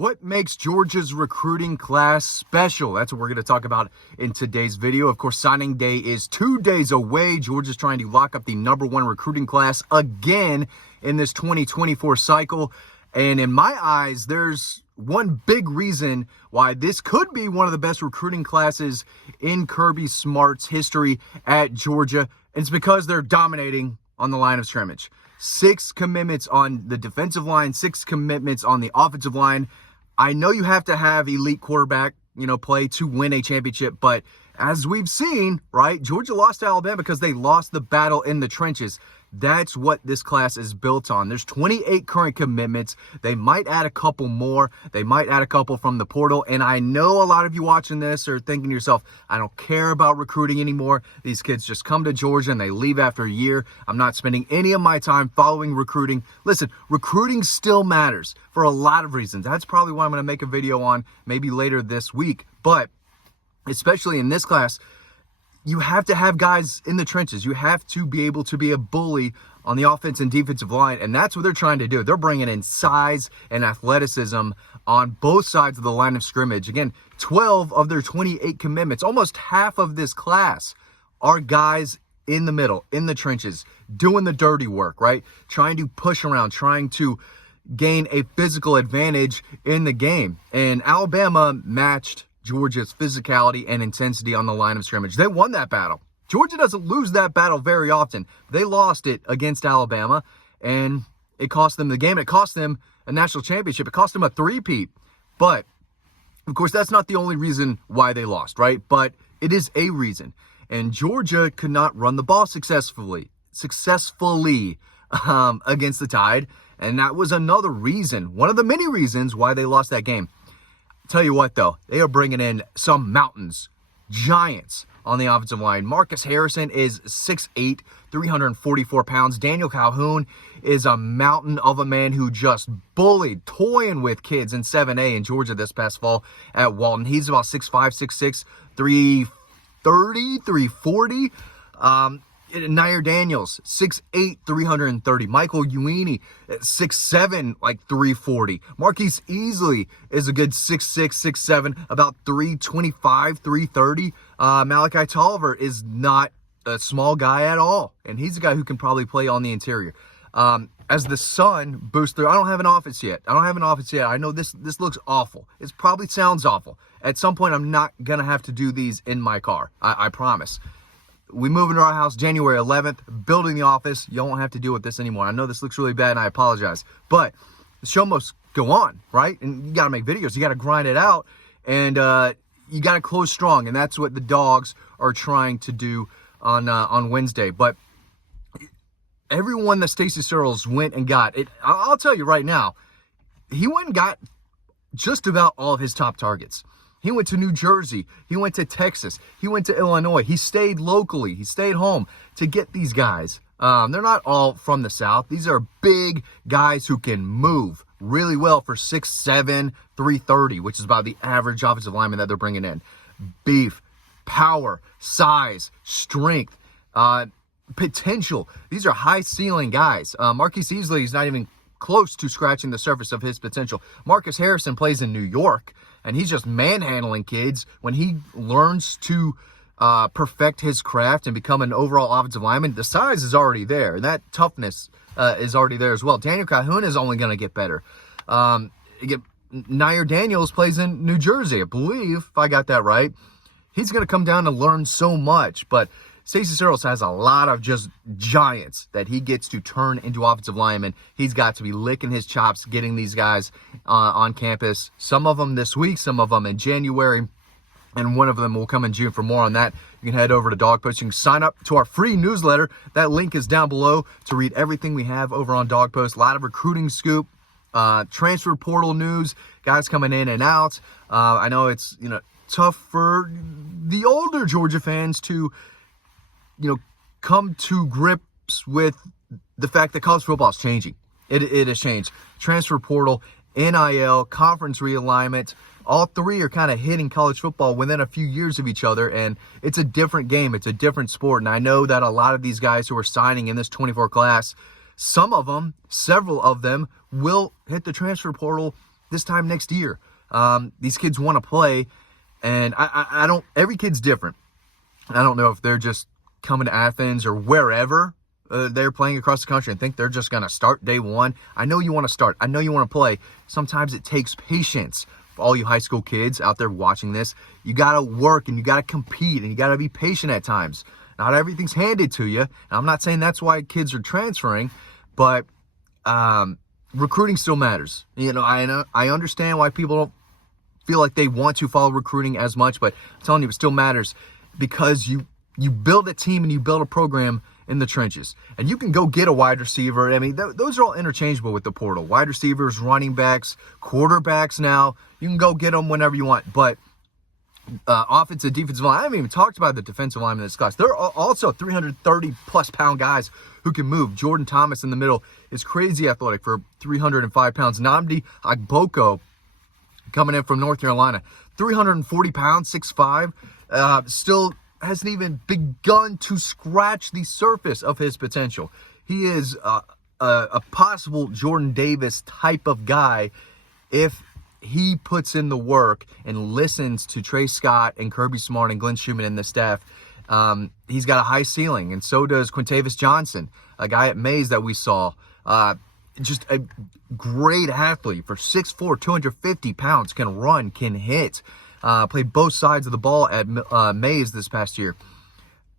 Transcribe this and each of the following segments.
What makes Georgia's recruiting class special? That's what we're going to talk about in today's video. Of course, signing day is 2 days away. Georgia's trying to lock up the #1 recruiting class again in this 2024 cycle. And in my eyes, there's one big reason why this could be one of the best recruiting classes in Kirby Smart's history at Georgia. And it's because they're dominating on the line of scrimmage. 6 commitments on the defensive line, 6 commitments on the offensive line. I know you have to have elite quarterback, play to win a championship, but as we've seen, right, Georgia lost to Alabama because they lost the battle in the trenches. That's what this class is built on. There's 28 current commitments. They might add a couple more. They might add a couple from the portal. And I know a lot of you watching this are thinking to yourself, I don't care about recruiting anymore. These kids just come to Georgia and they leave after a year. I'm not spending any of my time following recruiting. Listen, recruiting still matters for a lot of reasons. That's probably what I'm going to make a video on maybe later this week. But especially in this class, you have to have guys in the trenches. You have to be able to be a bully on the offense and defensive line, and that's what they're trying to do. They're bringing in size and athleticism on both sides of the line of scrimmage. Again, 12 of their 28 commitments, almost half of this class, are guys in the middle, in the trenches, doing the dirty work, right? Trying to push around, trying to gain a physical advantage in the game. And Alabama matched Georgia's physicality and intensity on the line of scrimmage. They won that battle. Georgia doesn't lose that battle very often. They lost it against Alabama, and it cost them the game. It cost them a national championship. It cost them a three-peat. But, of course, that's not the only reason why they lost, right? But it is a reason. And Georgia could not run the ball successfully against the Tide, and that was another reason, one of the many reasons why they lost that game. Tell you what, though, they are bringing in some mountains, giants on the offensive line. Marcus Harrison is 6'8", 344 pounds. Daniel Calhoun is a mountain of a man who just bullied, toying with kids in 7A in Georgia this past fall at Walton. He's about 6'5", 6'6", 330, 340. Nair Daniels, 6'8", 330. Michael Uini, 6'7", 340. Marquise Easley is a good 6'6", 6'7", about 325, 330. Malachi Tolliver is not a small guy at all, and he's a guy who can probably play on the interior. As the sun boosts through, I don't have an office yet. I know this looks awful. It probably sounds awful. At some point, I'm not going to have to do these in my car. I promise. We move into our house January 11th, building the office. You won't have to deal with this anymore. I know this looks really bad, and I apologize. But the show must go on, right? And you got to make videos. You got to grind it out, and you got to close strong. And that's what the Dogs are trying to do on Wednesday. But everyone that Stacey Searles went and got, I'll tell you right now, he went and got just about all of his top targets. He went to New Jersey. He went to Texas. He went to Illinois. He stayed locally. He stayed home to get these guys. They're not all from the South. These are big guys who can move really well for 6'7", 330, which is about the average offensive lineman that they're bringing in. Beef, power, size, strength, potential. These are high-ceiling guys. Marquise Easley is not even close to scratching the surface of his potential. Marcus Harrison plays in New York, and he's just manhandling kids. When he learns to perfect his craft and become an overall offensive lineman, the size is already there, and that toughness is already there as well. Daniel Calhoun is only going to get better. Nair Daniels plays in New Jersey, I believe, if I got that right. He's going to come down and learn so much, but Stacey Searles has a lot of just giants that he gets to turn into offensive linemen. He's got to be licking his chops, getting these guys on campus. Some of them this week, some of them in January, and one of them will come in June. For more on that, you can head over to Dawg Post. You can sign up to our free newsletter. That link is down below to read everything we have over on Dawg Post. A lot of recruiting scoop, transfer portal news, guys coming in and out. I know it's tough for the older Georgia fans to come to grips with the fact that college football is changing. It has changed. Transfer portal, NIL, conference realignment, all three are kind of hitting college football within a few years of each other, and it's a different game. It's a different sport, and I know that a lot of these guys who are signing in this 24 class, some of them, several of them, will hit the transfer portal this time next year. These kids want to play, and I don't, every kid's different. I don't know if they're just coming to Athens or wherever they're playing across the country and think they're just going to start day one. I know you want to start. I know you want to play. Sometimes it takes patience. For all you high school kids out there watching this, you got to work and you got to compete and you got to be patient at times. Not everything's handed to you. And I'm not saying that's why kids are transferring, but recruiting still matters. You know, I understand why people don't feel like they want to follow recruiting as much, but I'm telling you, it still matters because you build a team and you build a program in the trenches. And you can go get a wide receiver. I mean, those are all interchangeable with the portal. Wide receivers, running backs, quarterbacks now. You can go get them whenever you want. But offensive, defensive line, I haven't even talked about the defensive line in this class. There are also 330-plus pound guys who can move. Jordan Thomas in the middle is crazy athletic for 305 pounds. Nnamdi Agboko coming in from North Carolina, 340 pounds, 6'5", still hasn't even begun to scratch the surface of his potential. He is a possible Jordan Davis type of guy if he puts in the work and listens to Trey Scott and Kirby Smart and Glenn Schumann and the staff. He's got a high ceiling, and so does Quintavious Johnson, a guy at Mays that we saw. Just a great athlete for 6'4", 250 pounds, can run, can hit. Played both sides of the ball at Mays this past year.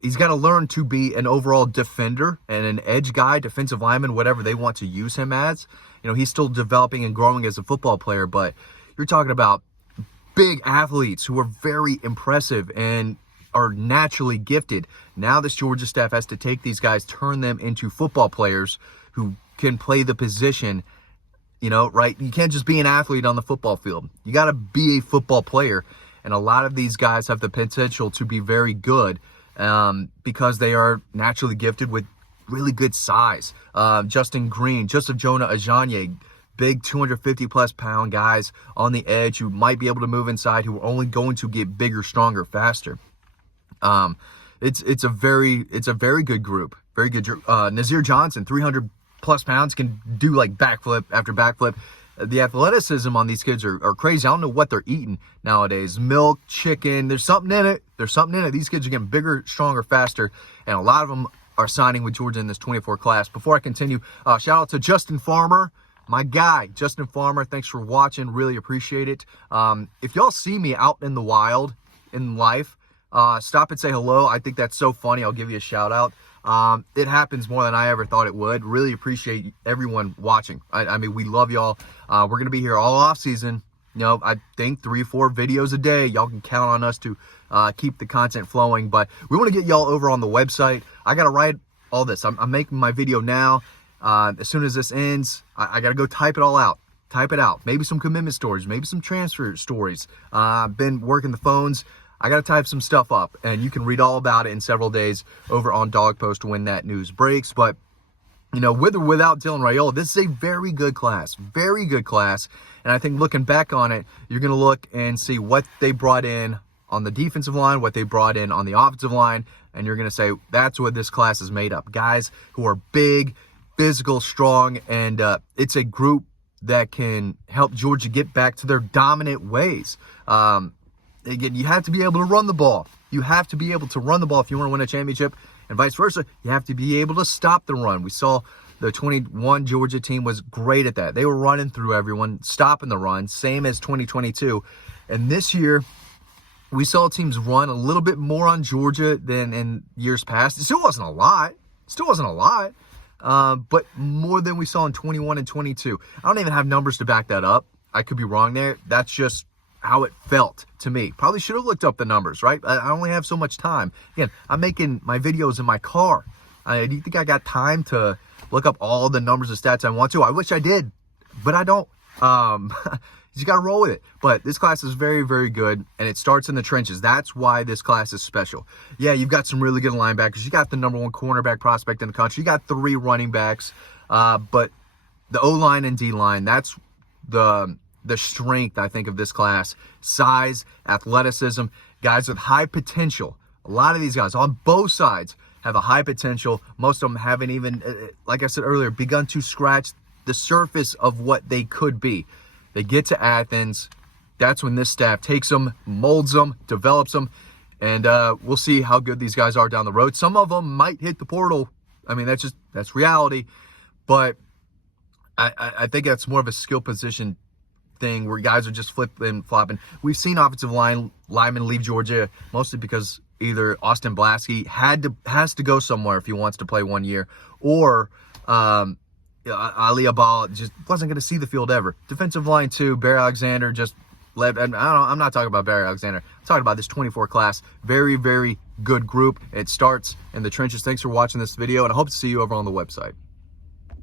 He's got to learn to be an overall defender and an edge guy, defensive lineman, whatever they want to use him as. You know, he's still developing and growing as a football player, but you're talking about big athletes who are very impressive and are naturally gifted. Now this Georgia staff has to take these guys, turn them into football players who can play the position. You know, right? You can't just be an athlete on the football field. You got to be a football player. And a lot of these guys have the potential to be very good because they are naturally gifted with really good size. Justin Green, Joseph Jonah Ajanye, big 250-plus pound guys on the edge who might be able to move inside, who are only going to get bigger, stronger, faster. It's a very good group. Very good. Nazir Johnson, 300-plus pounds, can do like backflip after backflip. The athleticism on these kids are crazy. I don't know what they're eating nowadays. Milk, chicken, there's something in it. These kids are getting bigger, stronger, faster, and a lot of them are signing with Georgia in this 24 class. Before I continue, shout out to Justin Farmer, my guy, Justin Farmer. Thanks for watching. Really appreciate it. If y'all see me out in the wild in life, stop and say hello. I think that's so funny. I'll give you a shout out. It happens more than I ever thought it would. Really appreciate everyone watching. I mean, we love y'all. We're going to be here all off season. You know, I think 3 or 4 videos a day. Y'all can count on us to keep the content flowing. But we want to get y'all over on the website. I got to write all this. I'm making my video now. As soon as this ends, I got to go type it all out. Type it out. Maybe some commitment stories. Maybe some transfer stories. I've been working the phones. I got to type some stuff up, and you can read all about it in several days over on Dawg Post when that news breaks. But, you know, with or without Dylan Raiola, this is a very good class. Very good class. And I think looking back on it, you're going to look and see what they brought in on the defensive line, what they brought in on the offensive line, and you're going to say that's what this class is made up. Guys who are big, physical, strong, and it's a group that can help Georgia get back to their dominant ways. Again, you have to be able to run the ball. You have to be able to run the ball if you want to win a championship, and vice versa. You have to be able to stop the run. We saw the 21 Georgia team was great at that. They were running through everyone, stopping the run, same as 2022. And this year, we saw teams run a little bit more on Georgia than in years past. It still wasn't a lot. But more than we saw in 21 and 22. I don't even have numbers to back that up. I could be wrong there. That's just how it felt to me. Probably should have looked up the numbers, right? I only have so much time. Again, I'm making my videos in my car. Do you think I got time to look up all the numbers and stats I want to? I wish I did, but I don't. You got to roll with it. But this class is very, very good, and it starts in the trenches. That's why this class is special. Yeah, you've got some really good linebackers. You got the number 1 cornerback prospect in the country. You got 3 running backs. But the O-line and D-line, that's the strength, I think, of this class. Size, athleticism, guys with high potential. A lot of these guys on both sides have a high potential. Most of them haven't even, like I said earlier, begun to scratch the surface of what they could be. They get to Athens. That's when this staff takes them, molds them, develops them, and we'll see how good these guys are down the road. Some of them might hit the portal. I mean, that's reality. But I think that's more of a skill position thing where guys are just flipping, flopping. We've seen offensive linemen leave Georgia mostly because either Austin Blasky has to go somewhere if he wants to play 1 year, or Ali Abal just wasn't going to see the field ever. Defensive line too, Barry Alexander just left. And I'm not talking about Barry Alexander. I'm talking about this 24 class. Very, very good group. It starts in the trenches. Thanks for watching this video, and I hope to see you over on the website.